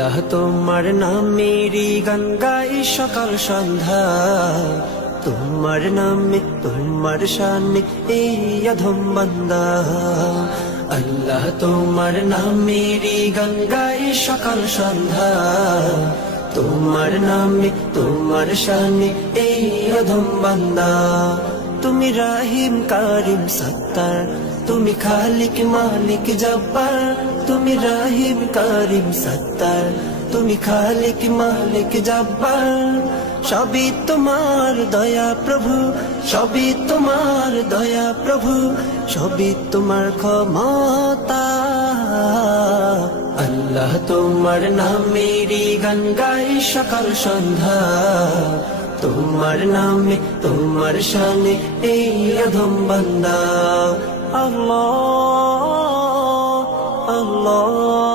আল্লাহ তোমার নামেরই গান গাই সকাল সন্ধ্যা, তোমার নামে তোমার শানে এই অধম বান্দা। আল্লাহ তোমার নামেরই গান গাই সকাল সন্ধ্যা, তোমার নামে তোমার শানে এই অধম বান্দা। তুমি রাহিম কারিম সত্তার, তুমি খালিক মালিক জব্বার। তুমি রাহিম কারিম সত্তার, তুমি খালিক মালিক জব্বার। সবই তোমার দয়া প্রভু, সবই তোমার দয়া প্রভু, সবই তোমার ক্ষমতা। আল্লাহ তোমার নামেরই গান গাই সকাল সন্ধ্যা, তোমার নামে তোমার শানে এই অধম বান্দা। আল্লাহ আল্লাহ